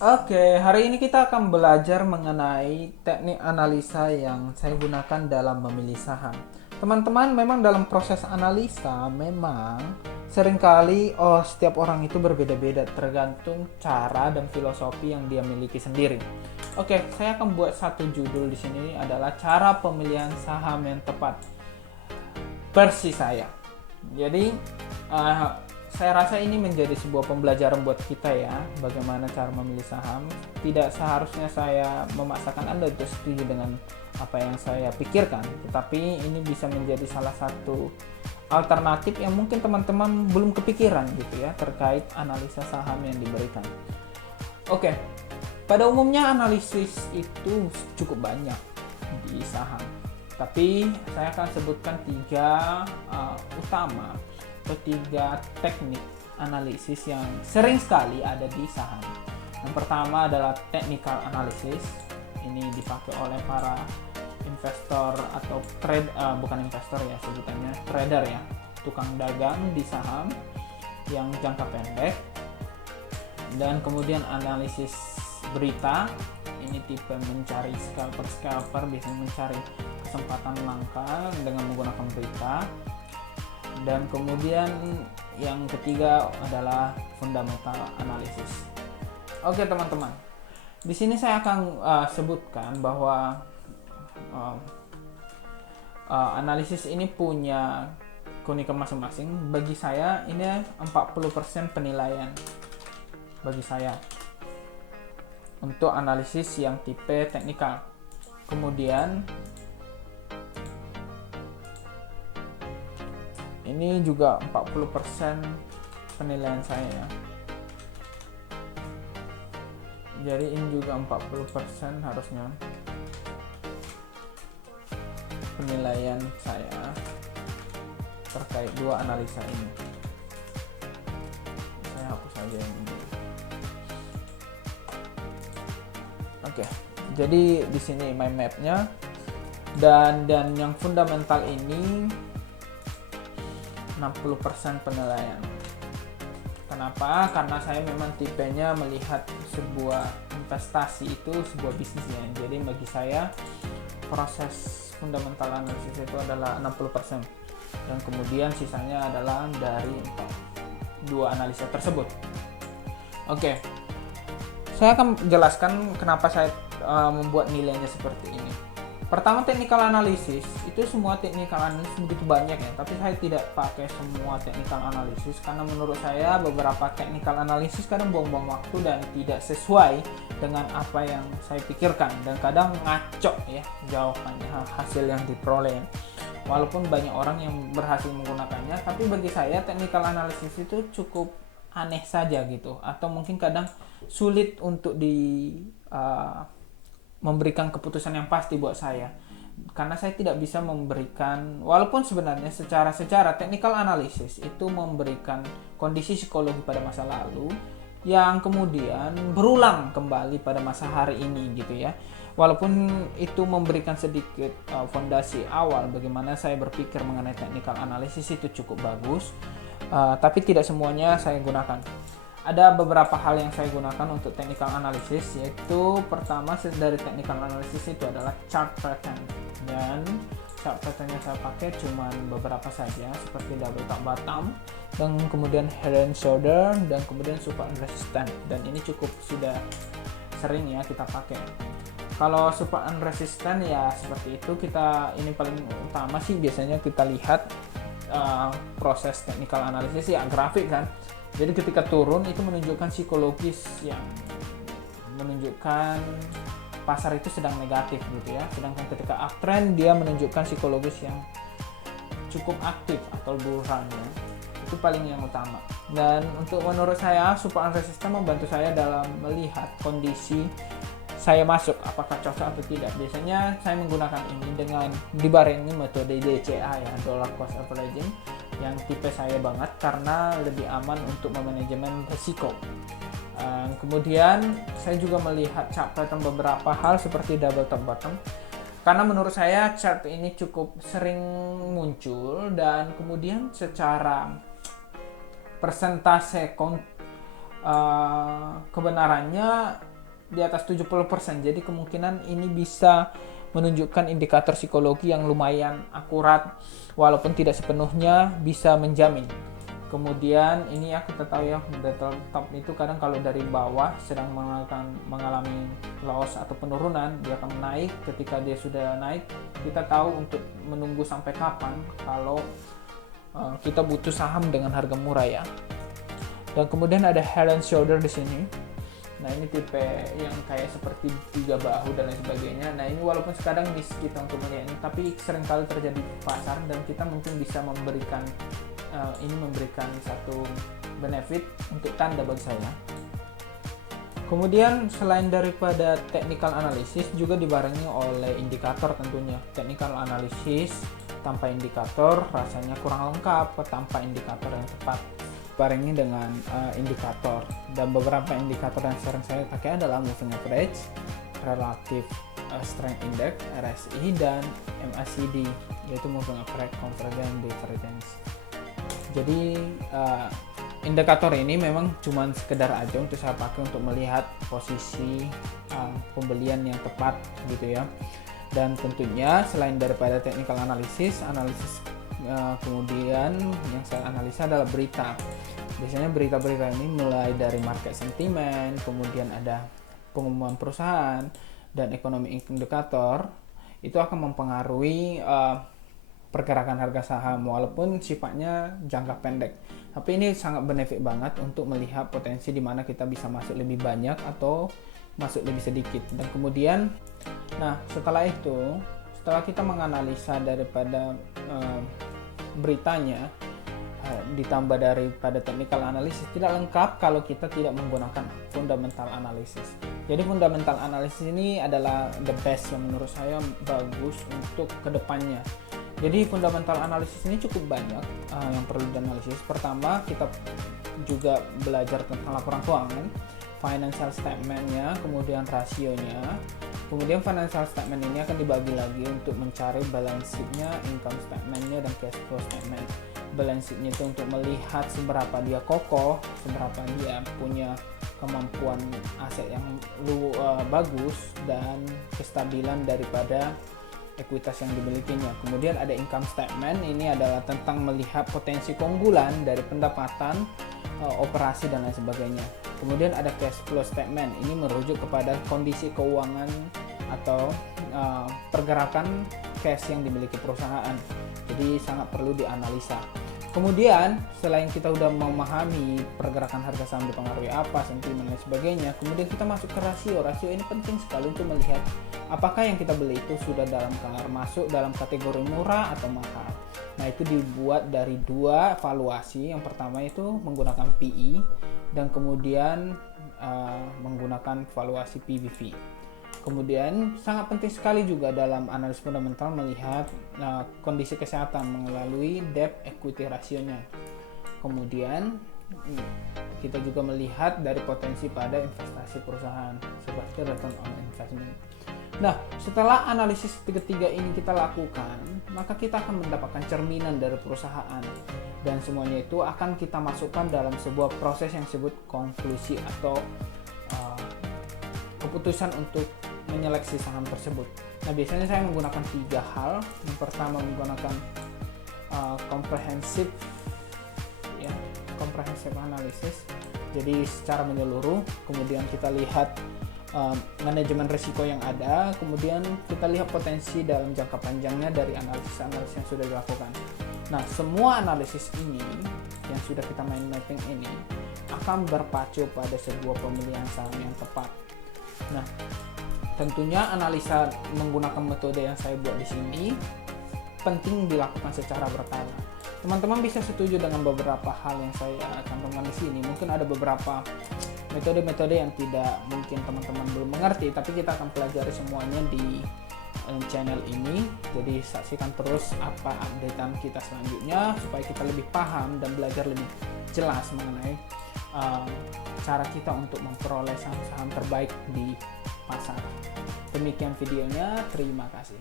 Oke, hari ini kita akan belajar mengenai teknik analisa yang saya gunakan dalam memilih saham. Teman-teman, memang dalam proses analisa, memang seringkali setiap orang itu berbeda-beda tergantung cara dan filosofi yang dia miliki sendiri. Oke, saya akan buat satu judul di sini adalah cara pemilihan saham yang tepat versi saya. Jadi uh, saya rasa ini menjadi sebuah pembelajaran buat kita ya, bagaimana cara memilih saham. Tidak seharusnya saya memaksakan Anda untuk setuju dengan apa yang saya pikirkan, tetapi ini bisa menjadi salah satu alternatif yang mungkin teman-teman belum kepikiran gitu ya, terkait analisa saham yang diberikan. Oke, pada umumnya analisis itu cukup banyak di saham, tapi saya akan sebutkan tiga utama atau tiga teknik analisis yang sering sekali ada di saham. Yang pertama adalah technical analysis. Ini dipakai oleh para investor atau bukan investor ya sebutannya, trader ya, tukang dagang di saham yang jangka pendek. Dan kemudian analisis berita, ini tipe mencari scalper biasanya mencari kesempatan langka dengan menggunakan berita. Dan kemudian yang ketiga adalah fundamental analysis. Oke teman-teman, di sini saya akan sebutkan bahwa analisis ini punya keunikan masing-masing. Bagi saya ini 40% penilaian bagi saya untuk analisis yang tipe teknikal. Kemudian ini juga 40% penilaian saya ya. Jadi ini juga 40% harusnya penilaian saya terkait dua analisa ini. Saya hapus saja yang ini. Oke, jadi di sini mind map-nya dan yang fundamental ini 60% penilaian. Kenapa? Karena saya memang tipenya melihat sebuah investasi itu sebuah bisnis ya. Jadi bagi saya proses fundamental analisis itu adalah 60% dan kemudian sisanya adalah dari dua analisa tersebut. Oke. Saya akan jelaskan kenapa saya membuat nilainya seperti ini. Pertama, technical analysis. Itu semua technical analysis begitu banyak ya, tapi saya tidak pakai semua technical analysis karena menurut saya beberapa technical analysis kadang buang-buang waktu dan tidak sesuai dengan apa yang saya pikirkan dan kadang ngaco ya jawabannya, hasil yang diperoleh. Walaupun banyak orang yang berhasil menggunakannya, tapi bagi saya technical analysis itu cukup aneh saja gitu, atau mungkin kadang sulit untuk memberikan keputusan yang pasti buat saya karena saya tidak bisa memberikan, walaupun sebenarnya secara technical analysis itu memberikan kondisi psikologi pada masa lalu yang kemudian berulang kembali pada masa hari ini gitu ya. Walaupun itu memberikan sedikit fondasi awal bagaimana saya berpikir mengenai technical analysis, itu cukup bagus. Tapi tidak semuanya saya gunakan. Ada beberapa hal yang saya gunakan untuk technical analysis, yaitu pertama dari technical analysis itu adalah chart pattern, dan chart pattern yang saya pakai cuma beberapa saja seperti double top bottom, dan kemudian head and shoulder, dan kemudian support and resistance, dan ini cukup sudah sering ya kita pakai. Kalau support and resistance ya seperti itu, ini paling utama sih biasanya kita lihat proses technical analysis ya grafik kan. Jadi ketika turun itu menunjukkan psikologis yang menunjukkan pasar itu sedang negatif gitu ya. Sedangkan ketika uptrend dia menunjukkan psikologis yang cukup aktif atau bull run ya. Itu paling yang utama. Dan untuk menurut saya support and resistance membantu saya dalam melihat kondisi saya masuk apakah cocok atau tidak. Biasanya saya menggunakan ini dengan dibarengi metode DCA ya, dollar cost averaging, yang tipe saya banget karena lebih aman untuk memanajemen risiko. Kemudian saya juga melihat chart pattern beberapa hal seperti double top bottom karena menurut saya chart ini cukup sering muncul dan kemudian secara persentase kebenarannya di atas 70%. Jadi kemungkinan ini bisa menunjukkan indikator psikologi yang lumayan akurat, walaupun tidak sepenuhnya bisa menjamin. Kemudian ini ya, kita tahu ya, data top itu kadang kalau dari bawah sedang mengalami loss atau penurunan, dia akan naik. Ketika dia sudah naik, kita tahu untuk menunggu sampai kapan kalau kita butuh saham dengan harga murah ya. Dan kemudian ada head and shoulder di sini. Nah, ini tipe yang kayak seperti 3 bahu dan lain sebagainya. Nah, ini walaupun kadang miss kita untuk melihat ini, tapi seringkali terjadi di pasar dan kita mungkin bisa memberikan satu benefit untuk tanda bagi saya. Kemudian selain daripada technical analysis juga dibarengi oleh indikator tentunya. Technical analysis tanpa indikator rasanya kurang lengkap, tanpa indikator yang tepat. Barengi dengan indikator, dan beberapa indikator yang sering saya pakai adalah moving average, relative strength index RSI, dan MACD yaitu moving average, convergence, divergence. Jadi indikator ini memang cuma sekedar aja untuk saya pakai untuk melihat posisi pembelian yang tepat gitu ya. Dan tentunya selain daripada technical analysis kemudian yang saya analisa adalah berita. Biasanya berita-berita ini mulai dari market sentiment, kemudian ada pengumuman perusahaan, dan ekonomi indikator itu akan mempengaruhi pergerakan harga saham walaupun sifatnya jangka pendek. Tapi ini sangat benefit banget untuk melihat potensi di mana kita bisa masuk lebih banyak atau masuk lebih sedikit. Dan kemudian setelah kita menganalisa daripada beritanya ditambah daripada technical analysis, tidak lengkap kalau kita tidak menggunakan fundamental analysis. Jadi fundamental analysis ini adalah the best yang menurut saya bagus untuk kedepannya. Jadi fundamental analysis ini cukup banyak yang perlu dianalisis. Pertama, kita juga belajar tentang laporan keuangan, financial statement-nya, kemudian rasionya. Kemudian financial statement ini akan dibagi lagi untuk mencari balance sheet-nya, income statement-nya, dan cash flow statement. Balance sheet-nya itu untuk melihat seberapa dia kokoh, seberapa dia punya kemampuan aset yang bagus, dan kestabilan daripada ekuitas yang dimilikinya. Kemudian ada income statement, ini adalah tentang melihat potensi keunggulan dari pendapatan, operasi, dan lain sebagainya. Kemudian ada cash flow statement, ini merujuk kepada kondisi keuangan atau pergerakan cash yang dimiliki perusahaan. Jadi sangat perlu dianalisa. Kemudian selain kita udah memahami pergerakan harga saham dipengaruhi apa, sentimen dan sebagainya, kemudian kita masuk ke rasio. Rasio ini penting sekali untuk melihat apakah yang kita beli itu sudah masuk dalam kategori murah atau mahal. Nah, itu dibuat dari 2 valuasi. Yang pertama itu menggunakan PE, dan kemudian menggunakan valuasi PBV. Kemudian sangat penting sekali juga dalam analisis fundamental melihat kondisi kesehatan melalui debt equity rasionya. Kemudian kita juga melihat dari potensi pada investasi perusahaan seperti return on investment. Nah, setelah analisis ketiga ini kita lakukan, maka kita akan mendapatkan cerminan dari perusahaan, dan semuanya itu akan kita masukkan dalam sebuah proses yang disebut konklusi atau keputusan untuk menyeleksi saham tersebut. Nah, biasanya saya menggunakan 3 hal. Yang pertama menggunakan comprehensive analysis. Jadi secara menyeluruh, kemudian kita lihat manajemen risiko yang ada, kemudian kita lihat potensi dalam jangka panjangnya dari analisis yang sudah dilakukan. Nah, semua analisis ini yang sudah kita mapping ini akan berpacu pada sebuah pemilihan saham yang tepat. Nah, tentunya analisa menggunakan metode yang saya buat di sini penting dilakukan secara berkala. Teman-teman bisa setuju dengan beberapa hal yang saya cantumkan di sini. Mungkin ada beberapa metode-metode yang tidak mungkin teman-teman belum mengerti, tapi kita akan pelajari semuanya di channel ini. Jadi saksikan terus apa updatean kita selanjutnya supaya kita lebih paham dan belajar lebih jelas mengenai cara kita untuk memperoleh saham-saham terbaik di pasar. Demikian videonya, terima kasih.